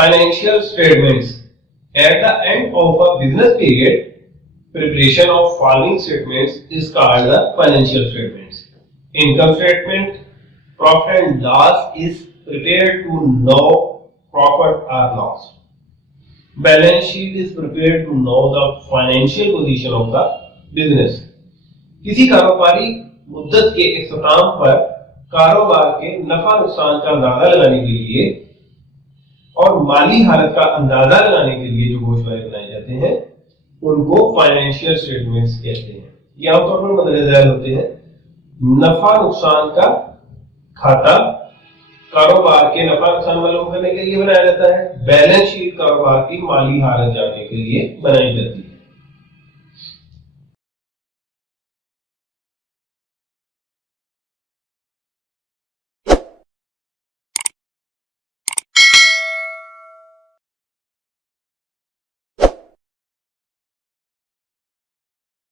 Financial statements. At the end of a business period, preparation of following statements is called the financial statements. Income statement, profit and loss is prepared to know profit or loss. Balance sheet is prepared to know the financial position of the business. किसी कारोबारी मुद्दत के इख्तिताम पर कारोबार के नफा नुकसान का अंदाजा लगाने के लिए और माली हालत का अंदाजा लगाने के लिए जो गोशवारे बनाए जाते हैं उनको फाइनेंशियल स्टेटमेंट्स कहते हैं। ये आमतौर पर मद्देनजर होते हैं नफा नुकसान का खाता कारोबार के नफा नुकसान मालूम करने के लिए बनाया जाता है। बैलेंस शीट कारोबार की माली हालत जानने के लिए बनाई जाती है।